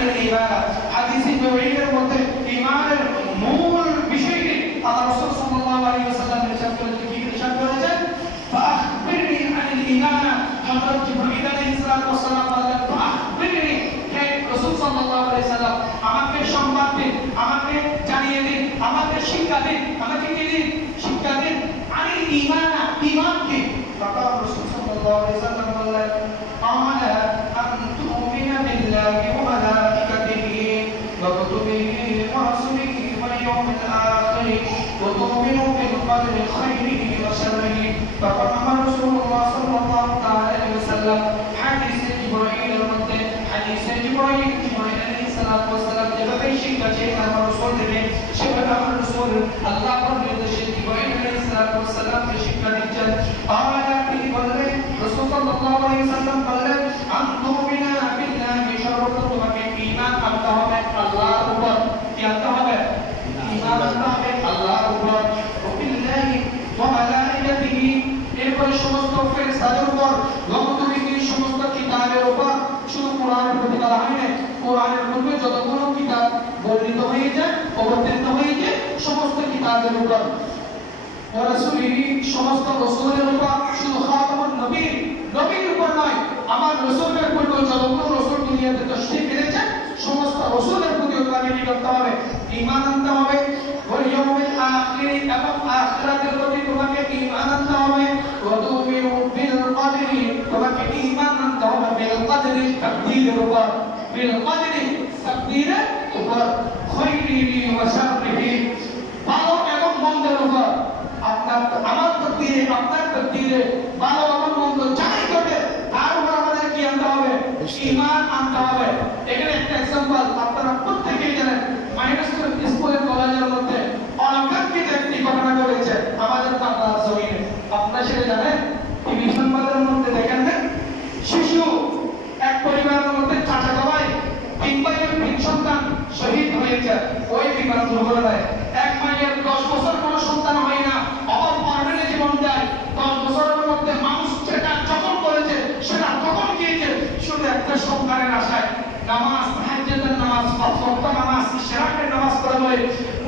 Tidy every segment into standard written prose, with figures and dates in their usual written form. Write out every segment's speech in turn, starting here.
আনিল ঈমান হাদিসে নববীর মধ্যে ঈমানের মূল বিষয়টি আল্লাহ রাসূল সাল্লাল্লাহু আলাইহি ওয়াসাল্লাম ইরশাদ করেছেন কি ইরশাদ করেছেন ফাআখবিরনি আনিল ঈমান হযরত জিবরাইল আলাইহিস সালাম বলেন ফাআখবিরনি হে রাসূল সাল্লাল্লাহু আলাইহি ওয়াসাল্লাম আমাকে সংবাদ দিন আমাকে জানিয়ে দিন আমাকে শিক্ষা দিন আমাকে কি দিন শিক্ষা দিন আনিল ঈমান ঈমান কি তখন রাসূল সাল্লাল্লাহু আলাইহি ওয়াসাল্লাম বললেন আমালা আন তুমিনা বিল্লাহি ওয়া মালাইকাতিহি ওয়া কুতুবিহি ওয়া রাসূলিহি ওয়াল ইয়াউমিল আখির ওয়া তুমিনু বিল কদরি খাইরিহি ওয়া শাররিহি তখন আমার রাসূলুল্লাহ সাল্লাল্লাহু আলাইহি ওয়াসাল্লাম হাদিসে জিবরাইলের মধ্যে হাদিসে জিবরাইল আলাইহিস সালাম যেভাবে শিক্ষা চেয়েছেন আমার রাসূল দেবেন সেভাবে আমার রাসূল আল্লাহর নির্দেশে জিবরাইল আলাইহিস সালামকে শিক্ষা দিচ্ছেন আর তিনি বললেন রাসূল সাল্লাল্লাহু আলাইহি ওয়াসাল্লাম বললেন আনতুমিনা বিল্লাহি সর্বপ্রথম তোমাকে ঈমান আনতে হবে আল্লাহর উপর কি আনতে হবে ঈমান আনতে হবে আল্লাহর উপর ওয়া বিল্লাহি ওয়া মালাইকাতিহি এরপরে সমস্ত ফেরেশতাদের উপর ওয়া কুতুবিহি সমস্ত কিতাবের উপর শুধু কোরআনের প্রতি বলা হয় না কোরআনের পূর্বে যতগুলো কিতাব বর্ণিত হয়েছে অবতীর্ণ হয়েছে সমস্ত কিতাবের উপর ওয়া রাসূলিহি সমস্ত রাসূলের উপর শুধু খাতামুন নবীর উপর নয় আমার রাসূলের পূর্বে যতগুলো রাসূল দুনিয়াতে তাশরীফ এনেছেন সমস্ত রাসূলের প্রতি আমাকে কি করতে হবে ঈমান আনতে হবে ওয়াল ইয়াউমিল আখির এবং আখিরাতের প্রতি তোমাকে ঈমান আনতে হবে ওয়া তুমিনু বিল কদরি তোমাকে ঈমান আনতে হবে বিল কদরি তাকদীরের উপর বিল কদরি তাকদীরের উপর খাইরিহি ওয়া শাররিহি ভালো এবং মন্দের উপর আপনার আমার তাকদীরে আপনার তাকদীরে ভালো এবং মন্দ যাই ঘটে তার উপর আমাদের কি আনতে হবে ঈমান আনতে হবে এখানে একটা एग्जांपल আপনারা প্রত্যেকেই জানেন মাইনাসপুর স্কুলের কলেজের মধ্যে অনাকাঙ্ক্ষিত একটি ঘটনা ঘটেছে আমাদের বাংলার জমিনে আপনারা সেটা জানেন টিভি সংবাদের মধ্যে দেখেন না শিশু এক পরিবারের মধ্যে চাচা বাবাই তিন ভাইয়ের তিন সন্তান শহীদ হয়েছে ওই বিমান দুর্ঘটনায় এক মায়ের 10 বছর কোনো সন্তান হয় না অপরপরনে জীবন যায় 10 বছরের মধ্যে মানুষ যেটা যখন করেছে সেটা তখন গিয়েছে শুধু একটা সন্তানের আশায় নামাজ তাহাজ্জুদের নামাজ ফরজ নামাজ ইশরাকের নামাজ পড়ে বলে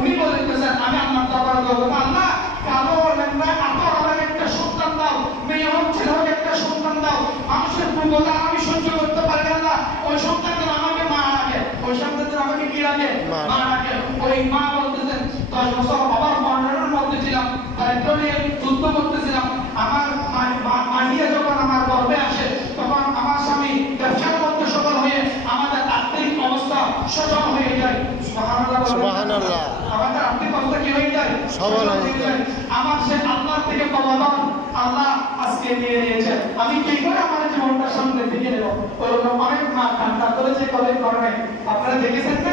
উনি বলতেছেন আমি আল্লাহর দরবারে বলবো আল্লাহ কালো লেঙ্গা আতর আমাকে একটা সন্তান দাও মেয়ে হোক ছেলে হোক একটা সন্তান দাও মানুষের দুর্বলতা আমি সহ্য করতে পারি না আল্লাহ ওই সন্তানকে আমাকে মা রাখে ওই সন্তানকে আমাকে কি রাখে মা রাখে ওই মা বলতেছেন 10 বছর বাবার বর্ণনার মধ্যে ছিলাম দারিদ্র নিয়ে যুদ্ধ করতেছিলাম আমার মানিয়ে যখন আমার গর্ভে আসে তখন আমার স্বামী ব্যবসার মধ্যে সফল হয়ে আমাদের আর্থিক অবস্থা সচল হয়ে যায় সুবহানাল্লাহ আমাদের আর্থিক অবস্থা কি হয়ে যায় সবল হয়ে যায় আমার সে আল্লাহ থেকে পাওয়াদান আল্লাহ আজকে নিয়ে নিয়েছে আমি কি করে আমার জীবনটা সামনে দিকে নেব ওরকম অনেক মা কান্না করেছে কবে করে নাই আপনারা দেখেছেন না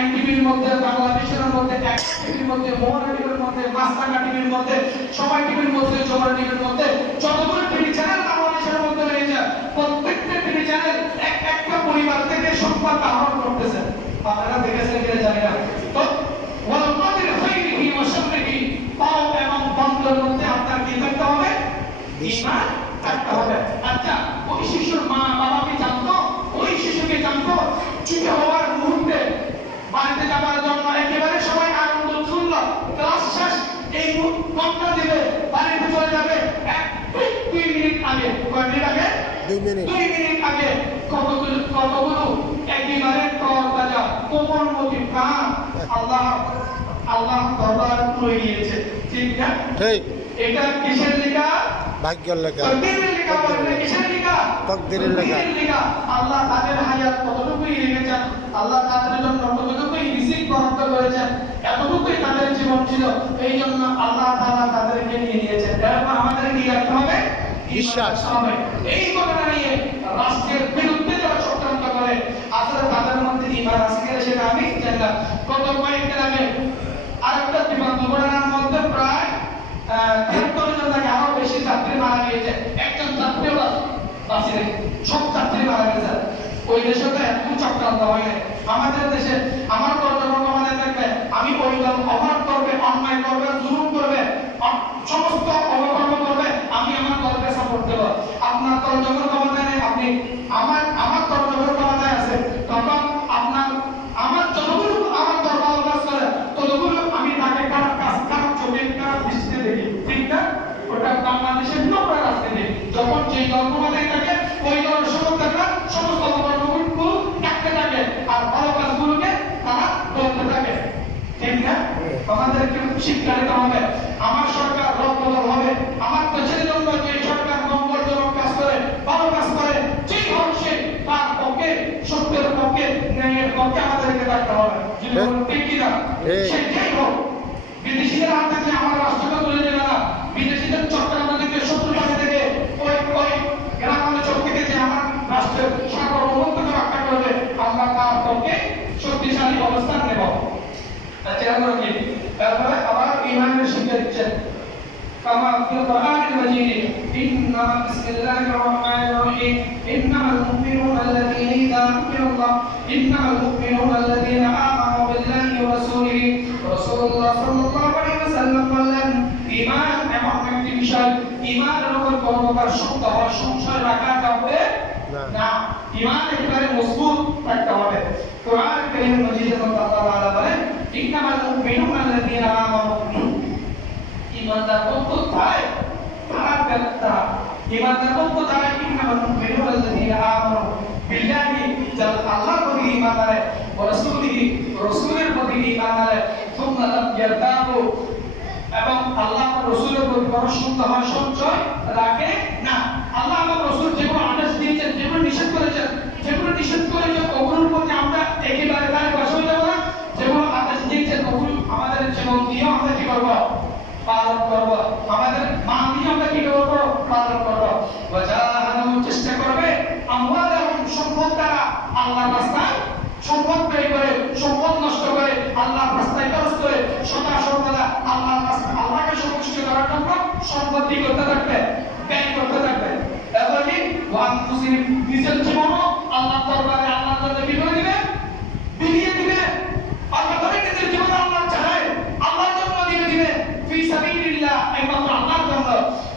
এনটিভির মধ্যে বাংলাদেশের মধ্যে টিভির মধ্যে মোহনা টিভির মধ্যে মাস্তাঙ্গা টিভির মধ্যে সবাই টিভির মধ্যে জোহরা টিভির মধ্যে যতগুলো টিভি চ্যানেল বাংলাদেশের মধ্যে রয়েছে প্রত্যেকটা টিভি চ্যানেল একটা পরিবার থেকে সংবাদ আহরণ করতেছে আপনারা দেখেছেন কিনা জানি না তো ওয়াল কদরি খাইরিহি ওয়া শাররিহি পাও এবং বন্ধের মধ্যে আপনার কি করতে হবে ঈমান থাকতে হবে আচ্ছা ওই শিশুর মা বাবা কি জানতো ওই শিশুকে জানতো ছুটি হওয়ার মুহূর্তে বাড়িতে যাবার জন্য একেবারে সবাই আনন্দ উৎফুল্ল ক্লাস শেষ এই ঘন্টা দিবে বাড়িতে চলে যাবে 2 মিনিট আগে কয় মিনিট আগে 2 মিনিট আগে কতগুলো একেবারে তরতাজা কোমলমতি প্রাণ আল্লাহ দরবার করে গিয়েছে ঠিক না ঠিক এটা কিসের লেখা ভাগ্যের লেখা তকদীরের লেখা বলে কিসের লেখা তকদীরের লেখা আল্লাহ তাদের হায়াত কতটুকুই রেখেছেন আল্লাহ তাদের জন্য কতটুকুই রিজিক বরাদ্দ করেছেন এতটুকুই তাদের জীবন ছিল এই জন্য আল্লাহ তাআলা তাদেরকে নিয়ে নিয়েছেন এরপর আমাদের কি রাখতে হবে বিশ্বাস হবে এই ঘটনা নিয়ে রাষ্ট্রের বিরুদ্ধে যারা চক্রান্ত করে আসলে তাদের মধ্যে ঈমান আছে কিনা সেটা আমি জানলাম গত কয়েকদিন আগে আরেকটা বিমান দুর্ঘটনার মধ্যে প্রায় 73 জন থেকে আরো বেশি যাত্রী মারা গিয়েছে একজন যাত্রী বাসে সব যাত্রী মারা গেছে ওই দেশে তো এত চক্রান্ত হয় না আমাদের দেশে আমার দলজনক আমাদের দেখবে আমি ওই দল অপরাধ করবে অন্যায় করবে জুলুম করবে সমস্ত অবকর্ম করবে আমি আমার দলকে সাপোর্ট দেব আপনার দল যখন ক্ষমতায় নেই আপনি আমার দল যখন ক্ষমতায় আছে তখন আপনার আমাদেরকে শিক্ষা দিতে হবে। আমার সরকার রদবদল হবে, আমার দেশের জন্য যে সরকার মঙ্গলজনক কাজ করে, ভালো কাজ করে, যেই হোক সে তার পক্ষে, সত্যের পক্ষে, ন্যায়ের পক্ষে আমাদেরকে থাকতে হবে। যদি বলেন ঠিক কিনা, সে যেই হোক। বিদেশিদের হাত থেকে আমার রাষ্ট্রকে তুলে দেবে না, বিদেশিদের চক্রান্ত থেকে, শত্রুতা থেকে, ওই গ্রাম অঞ্চল থেকে যে আমার রাষ্ট্রের সার্বভৌমত্বকে রক্ষা করবে, আমরা তার পক্ষে শক্তিশালী অবস্থান নেব। তারপরে আবার ঈমানের শিক্ষা দিচ্ছেন। كما في القرآن المجيد إنما بسم الله الرحمن الرحيم إنما المؤمنون الذين إذا ذكر الله إنما المؤمنون الذين آمنوا بالله ورسوله رسول الله صلى الله عليه وسلم বলেন ঈমান এমন একটি বিষয়, ঈমানের উপর কোনো প্রকার সন্দেহ বা সংশয় রাখা যাবে না। ঈমান একেবারে মজবুত থাকতে হবে। কোরআন কারীমের মধ্যে আল্লাহ তাআলা বলেন ইন্নামাল মুমিনুনা আল্লাযীনা আমানু, ঈমানদার বলতে তাই তারা ব্যক্তি, ঈমানদার বলতে তারা ইন্নামাল মুমিনুনা আল্লাযীনা আমানু বিল্লাহি, যারা আল্লাহর প্রতি ঈমান আনে, ওয়া রাসূলিহি, রাসূলের প্রতি ঈমান আনে, সুম্মা লাম ইয়ারতাবু, এবং আল্লাহ এবং রাসূলের প্রতি কোনো সন্দেহ সংশয় রাখে না। আল্লাহ এবং রাসূল যেগুলো আদেশ দিয়েছেন, যেগুলো নিষেধ করেছেন ওগুলোর প্রতি আমরা একেবারে তার বশ হয়ে যাব না। যেগুলো আদেশ দিয়েছেন ওগুলো আমাদের জীবন দিয়ে আমরা কি করব? পালন করব। আমাদের মান দিয়ে আমরা কি করব? পালন করব। ওয়াজাহাদু, চেষ্টা করবে আমওয়াল এবং সম্পদ দ্বারা আল্লাহর রাস্তায় সম্পদ ব্যয় করে, সম্পদ নষ্ট করে, আল্লাহর রাস্তায় খরচ করে, সদা সর্বদা আল্লাহর রাস্তায় আল্লাহকে সন্তুষ্ট করার জন্য সম্পদ কি করতে থাকবে? ব্যয় করতে থাকবে। তারপর কি ওয়ানফুসিহিম, নিজের জীবনও আল্লাহর দরবারে আল্লাহর জন্য কি করে দিবে? বিলিয়ে দিবে। আল্লাহ ধরে নিজের জীবন আল্লাহ চায়, আল্লাহর জন্য দিয়ে দিবে। ফি সাবিলিল্লাহ, একমাত্র আল্লাহর জন্য।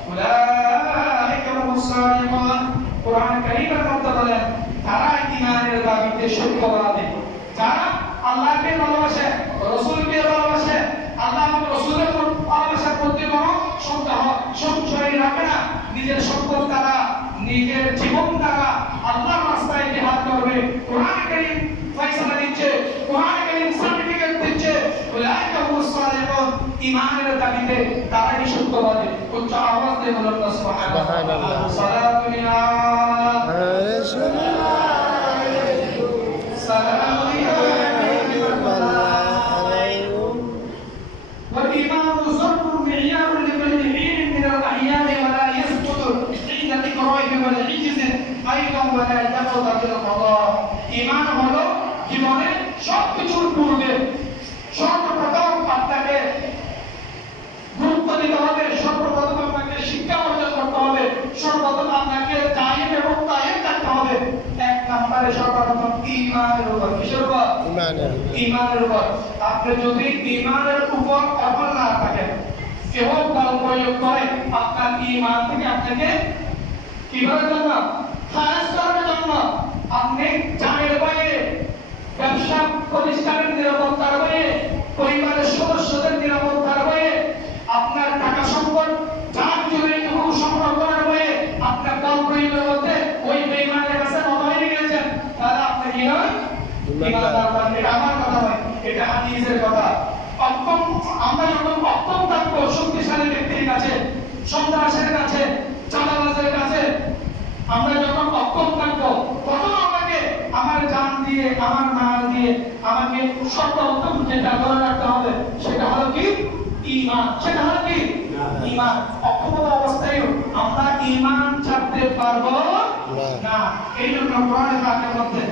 উলাইকা হুমুস সালিহুন, কোরআন কারীমের মধ্যে বলেন তারা ঈমানের দাবিতে সত্যবাদী, যারা আল্লাহকে ভালোবাসে, রাসূলকে ভালোবাসে, আল্লাহ এবং রাসূলের ভালোবাসার প্রতি কোনো সন্দেহ সংশয় রাখে না। নিজের সম্পদ দ্বারা, নিজের জীবন দ্বারা আল্লাহর রাস্তায় জিহাদ করবে। কোরআন কারীম ফয়সালা দিচ্ছে, কোরআন কারীম সার্টিফিকেট দিচ্ছে। উলাইকা হুমুস সালিহুন, ঈমানের দাবিতে তারাই সত্যবাদী। উচ্চ আওয়াজ দিয়ে বলুন সুবহানাল্লাহ। সালাতুন আলা রাসূলিল্লাহ, সালামুন আলাইকুম। والإيمان ظرف معيار لكل حين من الأحيان ولا يسقط عند الإكراه والعجز أيضا ولا يقضى بالقضاء। ঈমান হলো জীবনের সবকিছুর পূর্বে সর্বপ্রথম আপনাকে গুরুত্ব দিতে হবে, সর্বপ্রথম আপনাকে শিক্ষা অর্জন করতে হবে, সর্বপ্রথম আপনাকে দায়িম এবং কায়েম থাকতে হবে। এক নম্বরে সর্বপ্রথম ঈমানের উপর। কিসের উপর? ঈমানের উপর। আপনি যদি ঈমানের উপর অটল না থাকেন, কেবল বল প্রয়োগ করে আপনার ঈমান থেকে আপনাকে কিভাবে জন্য খালাস করার জন্য আপনি জানের বাইরে, ব্যবসা প্রতিষ্ঠানের নিরাপত্তার বাইরে, পরিবারের সদস্যদের নিরাপত্তার বাইরে, আপনার টাকা সম্পদ যার জন্য সংগ্রহ করার বাইরে আপনার বল প্রয়োগের মধ্যে ওই বেঈমানের কাছে মতামত গিয়েছেন, তাহলে আপনি কি নয়? ঈমানদার নয়। এটা আমার কথা নয়, এটা হাদিসের কথা। আমরা যখন অক্ষম থাকবো শক্তিশালী ব্যক্তির কাছে, সন্ত্রাসের কাছে, চাঁদাবাজের কাছে, আমরা যখন অক্ষম থাকবো তখন আমাকে আমার জান দিয়ে, আমার মাল দিয়ে আমাকে সর্বোত্তম যেটা ধরে রাখতে হবে সেটা হলো কি? ঈমান। সেটা হলো কি? ঈমান। অক্ষমতা অবস্থায় আমরা ঈমান ছাড়তে পারবো না। এই জন্য কোরআনে পাকের মধ্যে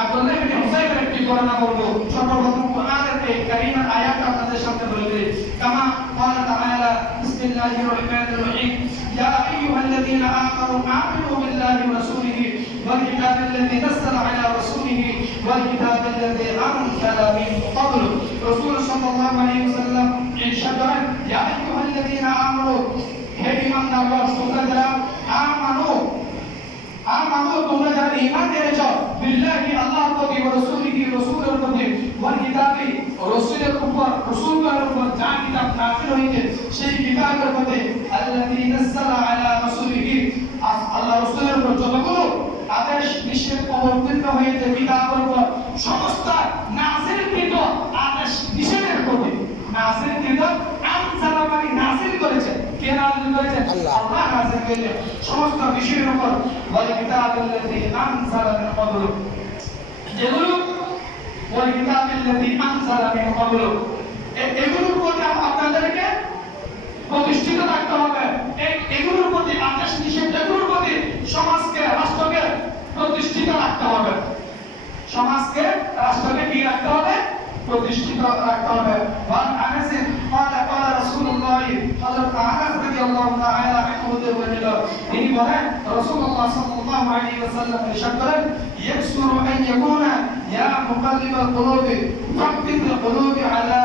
আব্দুল্লাহ ইবনে হুসাইনের একটি ঘটনা বলবো। সর্বপ্রথম কোরআনের এই কারীমের আয়াত আপনাদের সামনে বলে দিই। কামা قال تعالى بسم الله الرحمن الرحيم يا ايها الذين امنوا امنوا بالله ورسوله والكتاب الذي نزل على رسوله والكتاب الذي انزل من قبل رسول صلى الله عليه وسلم ارشاد يا ايها الذين امنوا হে ঈমানদার তোমরা যারা আমানু তোমরা যারা ঈমান এনেছো বিল্লাহি আল্লাহর প্রতি ওয়া রাসূলিহি রাসূলের প্রতি ওয়াল কিতাবি রাসূলের উপর রাসূলের উপর যা কিতাব নাযিল হয়েছে সেই কিতাবের প্রতি আল্লাযী নাযালা আলা রাসূলিহি আল্লাহ রাসূলের উপর যতগুলো আদেশ নিষেধ অবতীর্ণ হয়েছে কিতাবের উপর সমস্ত নাযিলকৃত আদেশ নিষেধের প্রতি নাযিল কিতাব আনজালা মানে নাযিল করেছেন। কে নাযিল করেছেন? আল্লাহ নাযিল করেছেন সমস্ত বিষয়ের উপর। ওয়াল কিতাবিল্লাযী আনজালা মিন ক্বাবলু, যেগুলো ওয়াল কিতাবিল্লাযী আনজালা মিন ক্বাবলু, এগুলোর প্রতি আপনাদেরকে প্রতিষ্ঠিত থাকতে হবে। এগুলোর প্রতি আদেশ নিষেধ, এগুলোর প্রতি সমাজকে রাষ্ট্রকে প্রতিষ্ঠিত রাখতে হবে। সমাজকে রাষ্ট্রকে কি রাখতে হবে? প্রতিষ্ঠিত রাখতে হবে। ওয়ান আনাস قال قال رسول الله হযরত আনাস রাদিয়াল্লাহু তাআলা আনহু বলেন, তিনি বলেন রাসূলুল্লাহ সাল্লাল্লাহু আলাইহি ওয়াসাল্লাম ইরশাদ করেন, ইয়াকসুরু আন ইয়াকুনা ইয়া মুকাল্লিবাল কুলুবি ফাকবিল কুলুবি আলা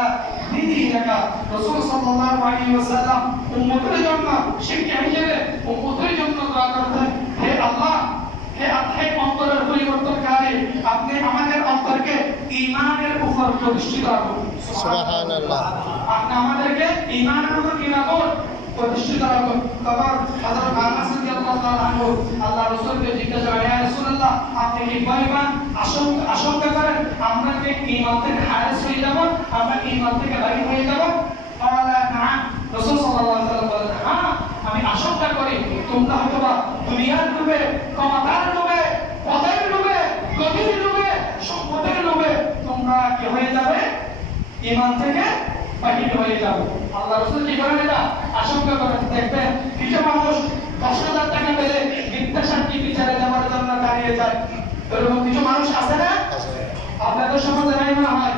দীনিকা। রাসূল সাল্লাল্লাহু আলাইহি ওয়াসাল্লাম উম্মতের জন্য শিক্ষা হিসেবে উম্মতের জন্য দোয়া করতেন, হে আল্লাহ, হে অন্তরের পরিবর্তনকারী, আপনি আমাদের অন্তরকে ঈমানের উপর প্রতিষ্ঠিত রাখুন। সুবহানাল্লাহ। আপনি আমাদেরকে ঈমানের উপর কি রাখুন? প্রতিষ্ঠিত রাখুন। তখন হযরত আনাস রাদিয়াল্লাহু তাআলা আনহু আল্লাহ রাসূলকে জিজ্ঞাসা করেন, ইয়া রাসূলুল্লাহ, আপনি কি পরিমাণ আশঙ্কা করেন আমরা কি ঈমান থেকে খারিজ হয়ে যাব, আমরা ঈমান থেকে বাইরে হয়ে যাব? ক্বালা নাআম। রাসূল সাল্লাল্লাহু আলাইহি ওয়াসাল্লাম বলেন, হ্যাঁ, আমি আশঙ্কা করি তোমরা হয়তোবা দুনিয়ার লোভে, ক্ষমতার লোভে, পদের লোভে, গতির লোভে, সম্পদের লোভে তোমরা কি হয়ে যাবে? ঈমান থেকে বাহির হয়ে যাবে। আল্লাহ রাসূল কি করেন? এটা আশঙ্কা করেন। দেখবেন কিছু মানুষ 10,000 টাকা পেলে মিথ্যা সাক্ষী বিচারে যাওয়ার জন্য দাঁড়িয়ে যায়। এরকম কিছু মানুষ আছে না? আপনাদের সমাজে নাই মনে হয়?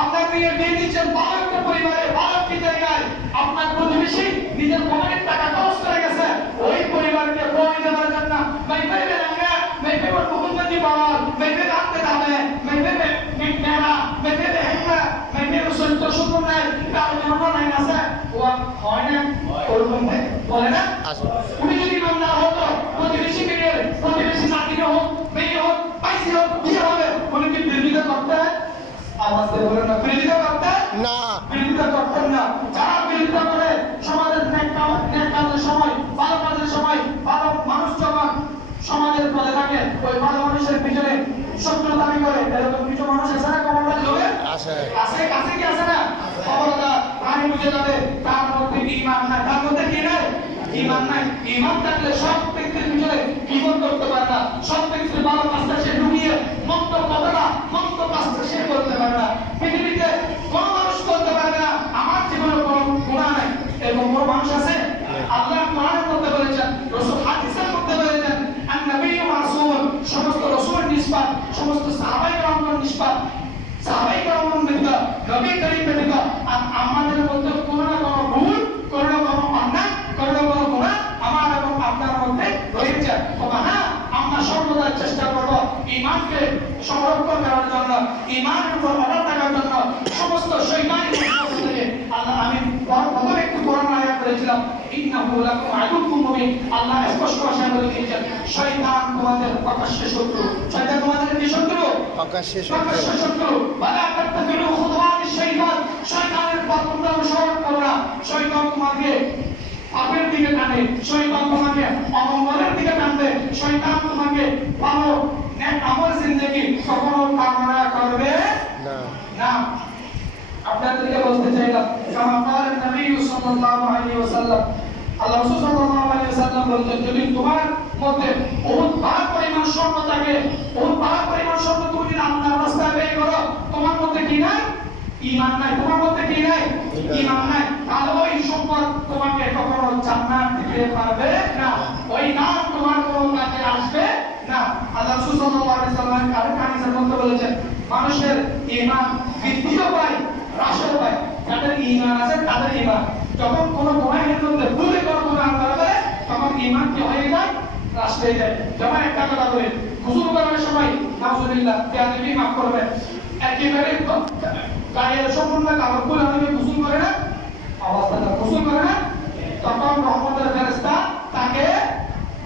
আপনার মেয়ে বিয়ে দিচ্ছেন ভালো একটা পরিবারে, ভালো একটা জায়গায়, আপনার প্রতিবেশী নিজের পকেটের টাকা খরচ করে গেছে ওই পরিবারকে বই দেওয়ার জন্য। মেয়েদের রঙে, মেয়েদের মুখোমুখি পাওয়ার, মেয়েদের আনতে যাবে, মেয়েদের মেয়েরা, মেয়েদের হেঁটে, মেয়েদের চরিত্র সুন্দর নেই, তার জন্য নাই আছে। ও হয় না? ওরকম বলে না? উনি যদি না হতো প্রতিবেশী মেয়ের, প্রতিবেশী চাকরি হোক, মেয়ে হোক, পাইসি হোক, কি হবে? উনি কি বিরোধিতা করতেন? আওয়াজ দিয়ে বলেন না, বিরোধিতা করতেন না, বিরোধিতা করতেন না। যারা বিরোধিতা করে সমাজের নেক কাজের সময়, ভালো কাজের সময়, ভালো মানুষ যখন সমাজের পদে থাকে ওই ভালো মানুষের পিছনে শত্রু দাবি করে, এরকম কিছু মানুষ আছে না? খবরদার লোকে আছে, কাছে কি আছে না? খবরদার, আমি বুঝে যাবে তার মধ্যে ঈমান নাই। তার মধ্যে কি নাই? ঈমান নাই। ঈমান থাকলে সব ব্যক্তির পিছনে জীবন করতে পারে না, সব ব্যক্তির ভালো কাজটা সে ঢুকিয়ে মন্দ কথাটা, মন্দ কাজটা সে করতে পারে না। পৃথিবীতে কোন মানুষ করতে পারবে না আমার জীবনে কোনো গুনাহ নাই, এরকম কোনো মানুষ আছে? আল্লাহ কোরআনের মধ্যে বলেছেন, রাসূল হাদিসের মধ্যে বলেছেন, আন-নবিয়্যু মাসূম, সমস্ত রাসূল নিসবত, সমস্ত সাহাবায়ে কেরামের নিসবত, সাহাবায়ে কেরামের ব্যতীত, নবী করিম ব্যতীত আমাদের মধ্যে কোনো না কোনো ভুল, কোনো না কোনো অন্যায়, কোনো না কোনো গুনাহ আমার এবং আপনার মধ্যে রয়েছে। তবে হ্যাঁ, আমরা সর্বদা চেষ্টা করব ঈমানকে সংরক্ষণ করার জন্য, ঈমানের উপর অটল থাকার জন্য সমস্ত শয়তানি ওয়াসওয়াসা থেকে। আল্লাহ, আমি প্রথমে একটু কোরআন আয়াত করেছিলাম, ইন্নাহু লাকুম আদুউম মুবিন। আল্লাহ স্পষ্ট ভাষায় বলে দিয়েছেন, শয়তান তোমাদের প্রকাশ্য শত্রু। শয়তান তোমাদের কি শত্রু? প্রকাশ্য শত্রু। ওয়ালা তাত্তাবিউ খুতুওয়াতিশ শাইতান, শয়তানের পথ তোমরা অনুসরণ করো না। শয়তান তোমাকে পাপের দিকে টানে, শয়তান তোমাকে অমঙ্গলের দিকে টানবে, শয়তান তোমাকে ভালো নেক আমল জিন্দেগি কখনো কামনা করবে না। আপনাদেরকে বলতে চাইলাম, কামা ক্বাল নবী সাল্লাল্লাহু আলাইহি ওয়াসাল্লাম, আল্লাহ রাসূল সাল্লাল্লাহু আলাইহি ওয়াসাল্লাম বলেছেন, যদি তোমার মধ্যে বহুত পাহাড় পরিমাণ স্বর্ণ থাকে, বহুত পাহাড় পরিমাণ স্বর্ণ তুমি যদি আল্লাহর রাস্তায় ব্যয় করো, তোমার মধ্যে কি নাই? ঈমান নাই। তোমার মধ্যে কি নাই? ঈমান নাই। তাহলে ওই সম্পদ তোমাকে কখনো জান্নাত দিতে পারবে না, ওই নাম তোমার কোনো কাজে আসবে না। আল্লাহ রাসূল সাল্লাল্লাহু আলাইহি ওয়াসাল্লাম আরেক হাদিসের মধ্যে বলেছেন, মানুষের ঈমান বৃদ্ধিও পায়, হ্রাসও পায়। যাদের ঈমান আছে তাদের ঈমান, যখন কোনো গুনাহের মধ্যে ভুলে কোনো গুনাহ করবে তখন ঈমান কি হয়ে যায়? হ্রাস পেয়ে যায়। যেমন একটা কথা বলি, গোসল করার সময় নাউজুবিল্লাহ বেয়াদবি মাফ করবেন, একেবারে গায়ের সম্পূর্ণ কাপড় খুলে অনেকে গোসল করে না, অবস্থাটা গোসল করে না, তখন রহমতের ফেরেশতা তাকে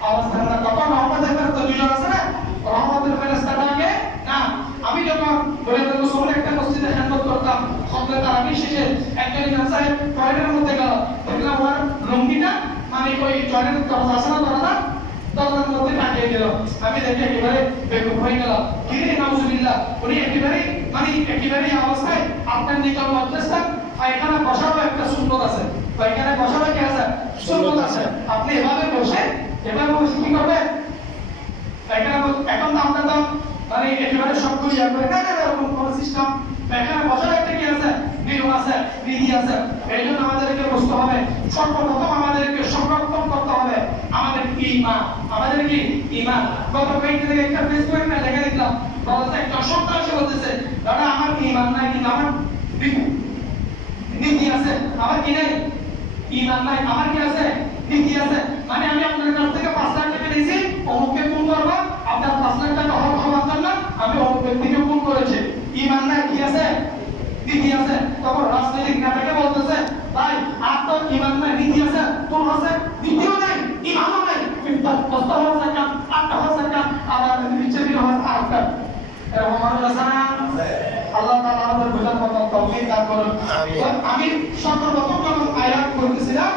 অবস্থাটা, তখন রহমতের ফেরেশতা দুইজন আছে না, রহমতের ফেরেশতা তাকে না। আমি যখন বৈরাতের গোসল একটা মসজিদে খেদমত করতাম, খতমে তারাবি শেষে একজন ইমাম সাহেব টয়লেটের মধ্যে গেল, দেখলাম ওর লুঙ্গিটা মানে ওই টয়লেটের দরজা আছে না, দরজা দলের মধ্যে পাঠিয়ে দিল। আমি দেখে একেবারে বেকুব হয়ে গেলাম। কিরে নাউজুবিল্লাহ, উনি একেবারে মানে একেবারে অবস্থায় আপনার নিকট মজলিসটা এখানে বসারও একটা সুন্নত আছে, এখানে বসারও কি আছে? সুন্নত আছে। আপনি এভাবে বসে কি করবেন? এখানে এখন তো আমরা তো মানে একেবারে সবগুলো ইয়া করে না, এরকম কোনো সিস্টেম এখানে বসার একটা কি আছে? নিয়ম আছে, বিধি আছে। এই জন্য আমাদেরকে বুঝতে হবে, সর্বপ্রথম আমাদেরকে সংরক্ষণ করতে হবে আমাদের ঈমান। আমাদের কি ঈমান? গত কয়েকদিন থেকে একটা ফেসবুকে একটা লেখা দেখলাম, বলছে একটা সন্ত্রাসী বলতেছে, দাদা আমার ঈমান নাই, কিন্তু আমার নীতি আছে। আমার কি নাই? ঈমান নাই, আমার কি আছে? নীতি আছে। মানে আমি আপনার কাছ থেকে 5 লাখ টাকা নিয়েছি, অমুককে খুন করবো, আপনার 5 লাখ টাকা হওয়ার জন্য আমি অমুক ব্যক্তিকে খুন করেছি। ঈমান নাই, কি আছে? নীতি আছে। তখন রাজনৈতিক নেতাকে বলতেছে, ভাই আর তো ঈমান নাই, নীতি আছে, তোর আছে নীতিও নাই, ঈমানও নাই, কিন্তু 10টা হচ্ছে কাজ, 8টা হচ্ছে কাজ, আবার নিচে দিলে হচ্ছে আরেকটা। এরকম মানুষ আছে না? আল্লাহ তাআলা আমাদের বোঝার মতো তৌফিক দান করুন। আমি সর্বপ্রথম যখন আয়াত পড়তেছিলাম,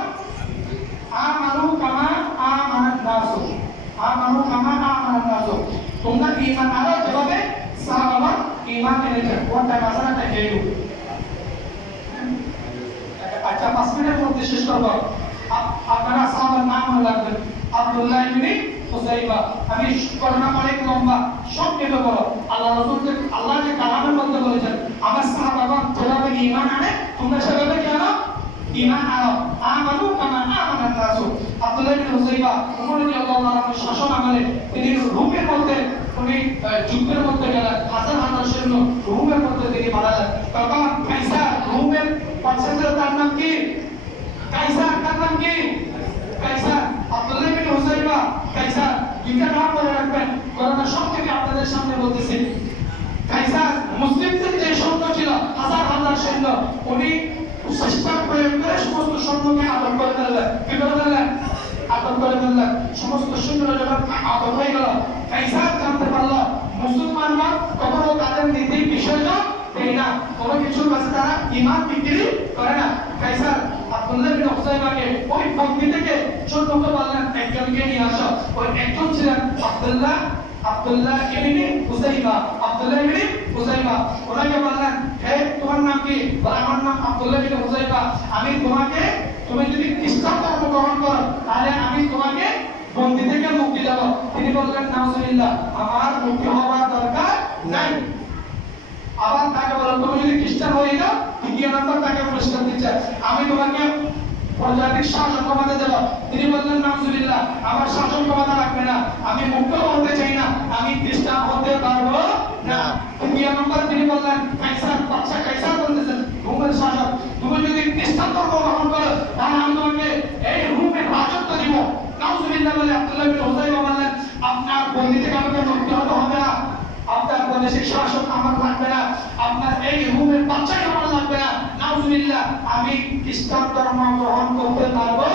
আমানু কামা আমানান নাস, আমানু কামা আমানান নাস, তোমরা ঈমান আনো যেভাবে সাহাবারা ঈমান এনেছে। কোনটা মাসালাটা কেউ আচ্ছা 5 মিনিটের মধ্যে শেষ করব। আপনারা সাহাবার নাম মনে রাখবেন। আব্দুল্লাহ ইবনে হুযাইফা। আমি ঘটনা অনেক লম্বা, সংক্ষেপে বলো। আল্লাহ রাসূল যে আল্লাহ যে কালামের মধ্যে বলেছেন, আমার সাহাবাগণ যেভাবে ঈমান আনে তোমরা সেভাবে কি আনো? ঈমান আনো। আমানু কামা আমানান নাস। আব্দুল্লাহ ইবনে হুযাইফা ওমর রাদিয়াল্লাহু আনহু শাসন আমলে তিনি রুমের মধ্যে উনি যুদ্ধের মধ্যে গেলেন, হাজার হাজার সৈন্য রুমের মধ্যে তিনি মারালেন। তখন কাইসার রুমের বাদশাহ, তার নাম কি? কাইসার। তার নাম কি? কাইসার। আব্দুল্লাহ ইবনে হুযাইফা, কাইসার, দুইটা নাম মনে রাখবেন। কোরআনের সংক্ষেপে আপনাদের সামনে বলতেছি। কাইসার মুসলিমদের যে সৈন্য ছিল, হাজার হাজার সৈন্য, উনি চেষ্টা প্রয়োগ করে সমস্ত সৈন্যকে আটক করে ফেললেন। কি করে ফেললেন? আটক করে ফেললেন। সমস্ত সৈন্যরা যখন আটক হয়ে গেল, কাইসার জানতে পারল মুসলমানরা কখনো তাদের নীতির বিসর্জন দেয় না, কোনো কিছুর কাছে তারা ঈমান বিক্রি করে না। কাইসার আব্দুল্লাহ ইবনে হুযাইফাকে ওই বন্দি থেকে সৈন্যকে বললেন, একজনকে নিয়ে আসো। ওই একজন ছিলেন আব্দুল্লাহ ইবনে হুযাইফা। আব্দুল্লাহ ইবনে হুযাইফা ওনাকে বললেন, হে তোমার নাম কি? বলে আমার নাম আব্দুল্লাহ ইবনে হুযাইফা। আমি তোমাকে, তুমি যদি খ্রিস্টান ধর্ম গ্রহণ করো তাহলে আমি তোমাকে বন্দি থেকে মুক্তি দেব। তিনি বললেন, নাউজুবিল্লাহ, আমার মুক্তি হওয়ার দরকার নাই। আবার তাকে বললেন, তুমি যদি খ্রিস্টান হয়ে যাও, দ্বিতীয় নম্বর তাকে প্রশ্ন দিচ্ছে, আমি তোমাকে প্রজাতির শাসন ক্ষমতা দেব। তিনি বললেন, নাউজুবিল্লাহ, আমার শাসন ক্ষমতা রাখবে না, আমি মুক্ত হতে চাই না, আমি খ্রিস্টান হতে পারবো না। তৃতীয় নম্বর তিনি বললেন, কাইসার, বাদশা কাইসার বলতেছেন, রোমের শাসক, তুমি যদি খ্রিস্টান ধর্ম গ্রহণ করো তাহলে আমি তোমাকে এই রোমের রাজত্ব দিব। নাউজুবিল্লাহ বলে আব্দুল্লাহ ইবনে হুযাইফা বললেন, আপনার বন্দি থেকে আমাকে মুক্তি হতে হবে না, আপনার বন্দির শাসক আমার লাগবে না, আপনার এই রোমের বাদশাই আমার লাগবে না। নাউজুবিল্লাহ, আমি খ্রিস্টান ধর্ম গ্রহণ করতে পারবো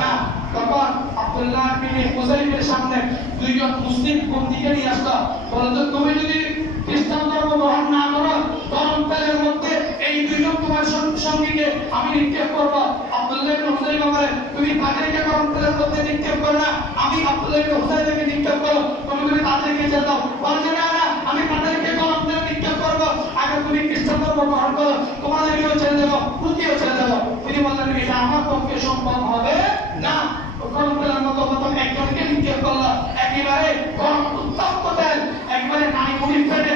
না। তখন আব্দুল্লাহ ইবনে হুযাইফার সামনে দুইজন মুসলিম বন্দীকে নিয়ে আসলো, বলতো, তুমি যদি খ্রিস্টান ধর্ম গ্রহণ না করো, গরম তেলের মধ্যে এই দুইজন তোমার সঙ্গীকে আমি নিক্ষেপ করবো। আব্দুল্লাহ ইবনে হুযাইফা বলে, তুমি তাদেরকে গরম তেলের মধ্যে নিক্ষেপ করো না, আমি আব্দুল্লাহ ইবনে হুযাইফাকে নিক্ষেপ করো। তুমি যদি তাদেরকে ছেড়ে দাও, বলে না না, আমি তাদেরকে গরম তেল নিক্ষেপ করবো, আগে তুমি খ্রিস্টান ধর্ম গ্রহণ করো, তোমাদেরকেও ছেড়ে দেবো, খুঁটিও ছেড়ে দেবো। তিনি বললেন, এটা আমার পক্ষে সম্ভব হবে না। গরম তেলের মতো প্রথম একজনকে নিক্ষেপ করলো, একেবারে গরম উত্তপ্ত তেল একবারে নারী মুড়ি ফেটে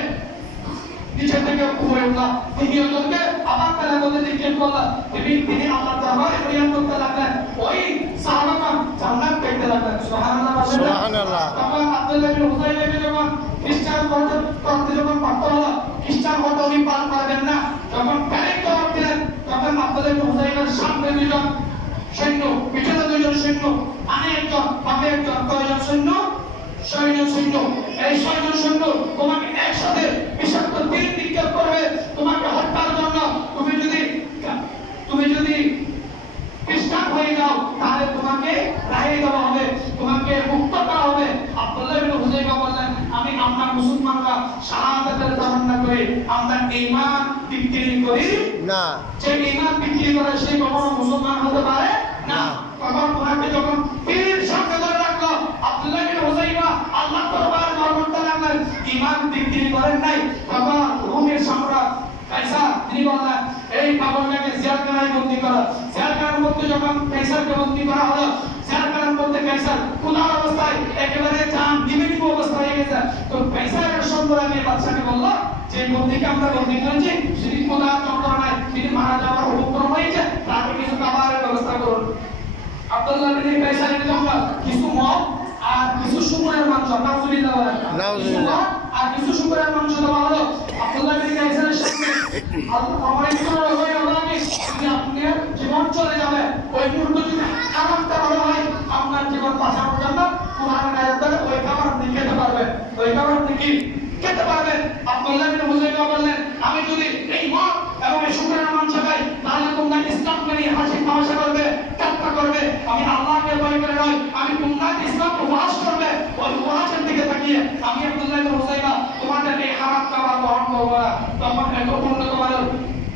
নিচে থেকে উপরে উঠলাম। দ্বিতীয়জনকে আবার তেলের মধ্যে নিক্ষেপ করলাম। তিনি আল্লাহ দরবারে ফরিয়াদ করতে লাগলেন, ওই সাহাবাগণ জান্নাত পেতে লাগলেন। সুবহানাল্লাহ, সুবহানাল্লাহ। তখন আব্দুল্লাহ ইবনে হুযাইফাকে যখন খ্রিস্টান করতে যখন পারত হলো, খ্রিস্টান হতে উনি পারবেন না, যখন প্যানিক জবাব দিলেন, তখন আব্দুল্লাহ ইবনে হুযাইফার সামনে দুইজন সৈন্য, পিছনে দুইজন সৈন্য, আনে একজন, বামে একজন, কয়জন সৈন্য? 6 জন সৈন্য। এই 6 জন সৈন্য তোমাকে একসাথে বিষাক্ত তীর নিক্ষেপ করবে তোমাকে হত্যার জন্য। তুমি যদি খ্রিস্টান হয়ে যাও তাহলে তোমাকে রাহিয়ে দেওয়া হবে, তোমাকে মুক্ত করা হবে। আব্দুল্লাহ ইবনে হুযাইফা বললেন, আমি আমরা মুসলমানরা শাহাদাতের তামান্না করি, আমরা ঈমান বিক্রি করি না। যে ঈমান বিক্রি করে সে কখনো মুসলমান হতে পারে না। তখন ওনাকে যখন তীর সামনে ধরে রাখলো, আব্দুল্লাহ ইবনে ঈমান দিক তিনি করেন নাই। তখন রোমের সম্রাট কাইসার তিনি বললেন এই পাগলটাকে জেলখানায় বন্দী করো। জেলখানার মধ্যে যখন কাইসারকে বন্দী করা হলো, জেলখানার মধ্যে কাইসার ক্ষুধার অবস্থায় একেবারে জান নিবেদিত অবস্থায় হয়ে গেছে। তো কাইসারের সুন্দর আগে বাদশাকে বলল যে বন্দীকে আমরা বন্দী করেছি, যদি ক্ষুধার যন্ত্রণায় তিনি মারা যাওয়ার উপক্রম হয়েছে, তাকে কিছু খাবারের ব্যবস্থা করুন। আব্দুল্লাহ বিন কাইসারের জন্য কিছু মদ আর কিছু শুকরের মাংস, নাউজুবিল্লাহ আর কিছু শুকরের মাংস দেওয়া হলো। আব্দুল্লাহ বিন কাইসারের সামনে আমার ইসলামের হয়ে আল্লাহকে যদি আপনার জীবন চলে যাবে, ওই মুহূর্তে যদি খাবারটা ভালো হয় আপনার জীবন বাঁচানোর জন্য কোরআনের আয়াত দ্বারা ওই খাবার আপনি খেতে পারবেন, ওই খাবার আপনি কি খেতে পারবেন। আব্দুল্লাহ বিন হুযাইফা বললেন আমি যদি এই মদ এবং এই শুকরের মাংস খাই তাহলে তোমরা ইসলামকে নিয়ে হাসি তামাশা করবে, ঠাট্টা করবে। আমি আল্লাহকে ভয় করে নয়, আমি তোমরা ইসলামকে উপহাস করবে, ওই উপহাসের দিকে তাকিয়ে আমি আব্দুল্লাহ বিন হুযাইফা তোমাদের এই হারাম খাবার গ্রহণ করবো না। তখন এত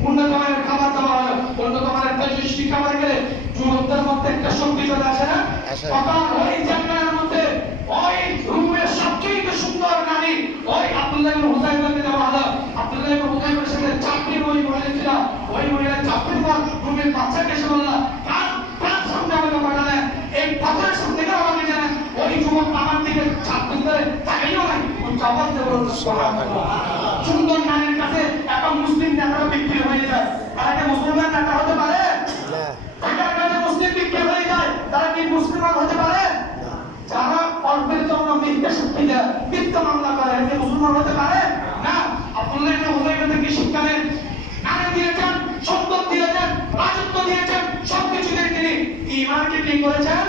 উন্নত মানের খাবার দেওয়া হলো। উন্নত মানের তেজস্বী খাবার গেলে যুবকদের মধ্যে একটা শক্তি চলে আসে না? তখন ওই জায়গার মধ্যে ওই রুমের সবচেয়ে সুন্দর নারী ওই আব্দুল্লাহ বিন হুযাইফাকে দেওয়া হলো। আব্দুল্লাহ বিন হুযাইফার সাথে চাকরির ওই মহিলা ছিল, ওই মহিলা চাকরির পর রুমের বাচ্চাকে এসে বলল কার সামনে আমাকে পাঠালেন, এই পাথরের সামনে কেন আমাকে জানেন? ওই যুবক আমার দিকে চাকরি করে তাকাইও নাই, ওই জবাব দিয়ে বলল সুবহানাল্লাহ। সুন্দর নারীর কাছে একটা মুসলিম নেতা বিক্রি হয়ে যায়, তারা কি মুসলমান নেতা হতে পারে? তাদের কাছে মুসলিম বিক্রি হয়ে যায়, তারা কি মুসলমান হতে পারে? যারা অল্পের জন্য মিথ্যা সাক্ষী দেয়, মিথ্যা মামলা করে, এতে মুসলমান হতে পারে না। আব্দুল্লাহ বিন হুযাইফা থেকে শিক্ষা নেন, নারী দিয়েছেন, সম্পদ দিয়েছেন, রাজত্ব দিয়েছেন, সবকিছু দিয়ে তিনি ঈমানকে কি করেছেন?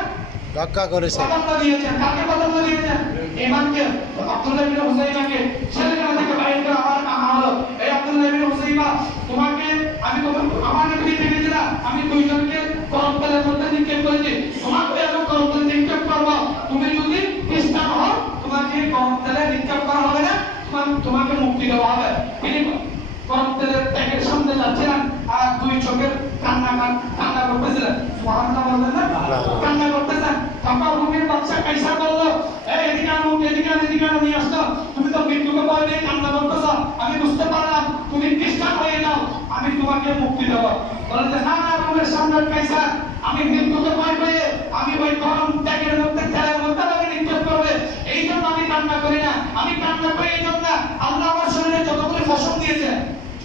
রক্ষা করেছেন, প্রাধান্য দিয়েছেন। কাকে প্রাধান্য দিয়েছেন? ঈমানকে। আব্দুল্লাহ বিন হুযাইফাকে জেলখানা থেকে বাইরে করে আমার কাম হলো, এই আব্দুল্লাহ বিন হুযাইফা তোমাকে আমাকে তুমি দেখেছিলা আমি দুইজনকে গরম তেলের মধ্যে নিক্ষেপ করেছি, তোমাকে এখন গরম তেলে নিক্ষেপ করবো। তুমি যদি খ্রিস্টান হও তোমাকে গরম তেলে নিক্ষেপ করা হবে না, তোমাকে মুক্তি দেওয়া হবে। তিনি গরম তেলের ট্যাঙ্কের সামনে যাচ্ছিলেন আর দুই চোখের কান্না করতেছিলেন। সুবহানাল্লাহ বললেন না? কান্না করতেছেন। তখন রুমের বাচ্চা কাইসার বলল এই এদিকে আনো, এদিকে নিয়ে আসতো, তুমি তো মৃত্যুকে ভয় পেয়ে কান্না করতেছ, আমি বুঝতে পারলাম তুমি খ্রিস্টান হয়ে যাও, আমি তোমাকে মুক্তি দেব। বলেন যে না না রুমের সামনে কাইসার, আমি মৃত্যুকে ভয় পেয়ে আমি ওই গরম ট্যাঙ্কের মধ্যে তেলের মধ্যে আমাকে নিক্ষেপ করবে, এই জন্য আমি কান্না করি না। আমি কান্না করি এই জন্য আল্লাহ আমার শরীরে যতগুলো ফসল দিয়েছে,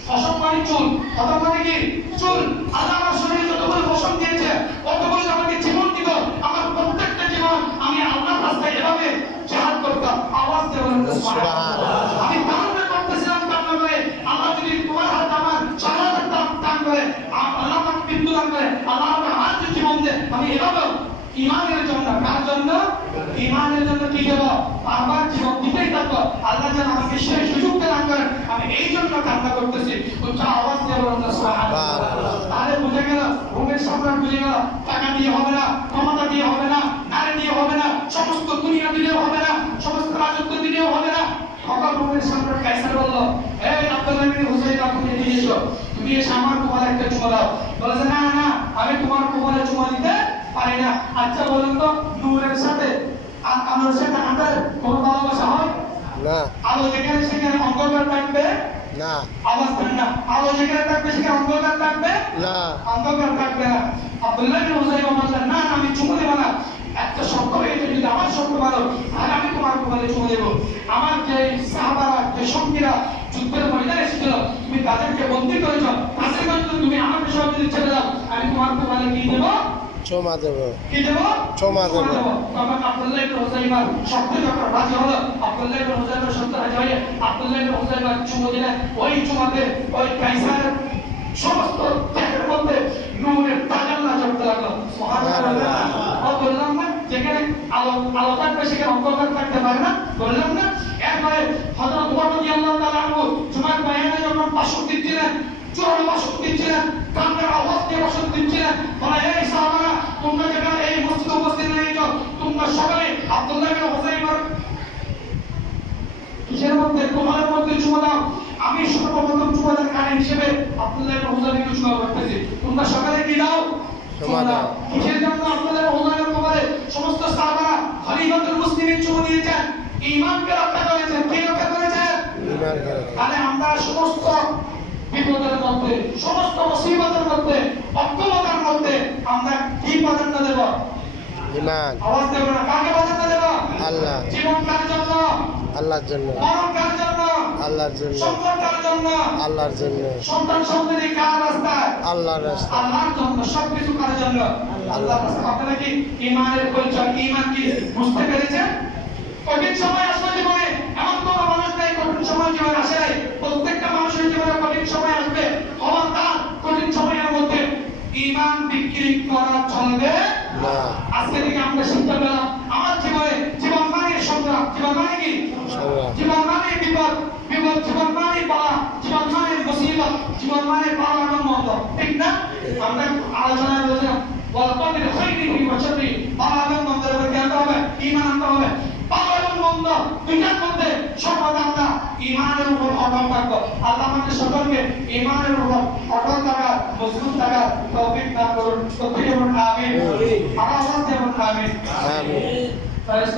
ফসল মানে চুল, কথা মানে কি চুল, আল্লাহ আমার শরীরে যতগুলো ফসল দিয়েছে ততগুলো আমাকে জীবন দিত। আমার প্রত্যেকটা জীবন আমি আল্লাহর রাস্তায় এভাবে জিহাদ করতাম। আওয়াজ দিয়ে বলেন সুবহানাল্লাহ। আমি কান্না করতেছিলাম, কান্না করে আল্লাহ যদি তোমার হাত আমার শাহাদাত দান করে, আল্লাহ আমাকে মৃত্যু দান করে, আল্লাহ আমাকে আর জীবন দেয়, আমি এভাবে ঈমানের জন্য, কার জন্য? ঈমানের জন্য কি দেব? বারবার জীবন দিতেই থাকবো। আল্লাহ যেন আমাকে সেই সুযোগটা দান করেন, আমি এই জন্য কান্না করতেছি। উচ্চ আওয়াজ দিয়ে বলুন সুবহানাল্লাহ। তাহলে বুঝে গেল, রুমের সম্রাট বুঝে গেল টাকা দিয়ে হবে না, ক্ষমতা দিয়ে হবে না, নারী দিয়ে হবে না, সমস্ত দুনিয়া দিলেও হবে না, সমস্ত রাজত্ব দিলেও হবে না। তখন রুমের সম্রাট কাইসার বলল এই আব্দুল্লাহ বিন হুযাইফা তুমি এদিকে এসো, তুমি এসে আমার কোমরে একটা চুমা দাও। বলে যে না না আমি তোমার কোমরে চুমা দিতে পারি না। আচ্ছা বলুন তো নূরের সাথে আলোর সাথে আমাদের কোনো ভালোবাসা হয় না? আলো যেখানে সেখানে অন্ধকার থাকবে না, আওয়াজ দেন না। আলো যেখানে থাকবে সেখানে অন্ধকার থাকবে না, অন্ধকার থাকবে না। আব্দুল্লাহ বিন হুযাইফা বললেন না আমি চুমা দেব না, একটা শর্ত রয়েছে, যদি আমার শর্ত মানো তাহলে আমি তোমার কোমরে চুমা দেব। আমার যে সাহাবারা, যে সঙ্গীরা যুদ্ধের ময়দানে এসেছিল, তুমি তাদেরকে বন্দী করেছ, তাদের জন্য তুমি আমাকে সব যদি ছেড়ে দাও আমি তোমার কোমরে কি দেব? চুমা দেব। কি দেব? চুমা দেব। তখন আব্দুল্লাহ ইবনে হুযাইফা শর্ত যখন রাজি হলো, আব্দুল্লাহ ইবনে হুযাইফা শর্ত রাজি হয়ে আব্দুল্লাহ ইবনে হুযাইফা চুমা দিলেন। ওই চুমাতে ওই কাইসারের সমস্ত দেহের মধ্যে নূরের তাজাল্লা চলতে লাগলো। সুবহানাল্লাহ। বললাম না যেখানে আলো থাকবে সেখানে অন্ধকার থাকতে পারে না, বললাম না। এরপরে হযরত ওমর রাদিয়াল্লাহু তাআলা আনহু জুমার বয়ানে যখন ভাষণ দিচ্ছিলেন, জোরে ভাষণ দিচ্ছিলেন, কান্নার আওয়াজ দিয়ে ভাষণ দিচ্ছিলেন, বলে এই সাহাবারা তোমরা যেখানে এই মসজিদে উপস্থিত হয়েছ তোমরা সবাই আব্দুল্লাহ বিন হুযাইফার কিসের মধ্যে, কোমরের মধ্যে চুমা দাও। আমি সর্বপ্রথম চুমাদের কারণ হিসেবে আব্দুল্লাহ বিন হুযাইফাকে চুমা করতেছি, তোমরা সকালে কি দাও? চুমা দাও। কিসের জন্য আব্দুল্লাহ বিন হুযাইফার কোমরে সমস্ত সাহাবারা খলিফাতুল মুসলিমিন চুমা দিয়েছেন, ঈমানকে রক্ষা করেছেন। কে রক্ষা করেছেন? ঈমান করে তাহলে আমরা সমস্ত বিপদের মধ্যে, সমস্ত মুসিবতের মধ্যে, অক্ষমতার মধ্যে আমরা কি প্রাধান্য দেব? ঈমান। আওয়াজ দেব না, কাকে প্রাধান্য দেব? আল্লাহ। জীবন কার জন্য? আল্লাহর জন্য। মরণ কার জন্য? আল্লাহর জন্য। সম্পদ কার জন্য? আল্লাহর জন্য। সন্তান সন্ততি কার রাস্তায়? আল্লাহর রাস্তায়। আল্লাহর জন্য। সবকিছু কার জন্য? আল্লাহর রাস্তায়। আপনারা কি ঈমানের পরিচয়, ঈমান কি বুঝতে পেরেছেন? কঠিন সময় আসবে জীবনে, এমন কোনো মানুষ নাই কঠিন সময় জীবনে আসে নাই। প্রত্যেকটা মানুষের জীবনে কঠিন সময় আসবে। খবরদার, কঠিন সময়ের মধ্যে ঈমান বিক্রি করা চলবে না। আজকে থেকে আমরা শিক্ষা পেলাম, আমার জীবনে জীবন মানে সংগ্রাম, জীবন মানে কি? জীবন মানে বিপদ, বিপদ জীবন মানে বালা, জীবন মানে মুসিবত, জীবন মানে বালা এবং মন্দ, ঠিক না? আমরা আলোচনায় বলছিলাম ওয়ালাকাদির খাইরিহি ওয়া শাররি, বালা এবং মন্দের উপর কি আনতে হবে? ঈমান আনতে হবে। বালা এবং মন্দ দুইটার মধ্যে সর্বদা আমরা ঈমানের উপর অটল থাকবো। আল্লাহ আমাদের সকলকে ঈমানের উপর অটল থাকার, মজবুত থাকার তৌফিক দান করুন। তৌফিক এবং আমিন। আল্লাহ যেমন আমিন। আমিন। First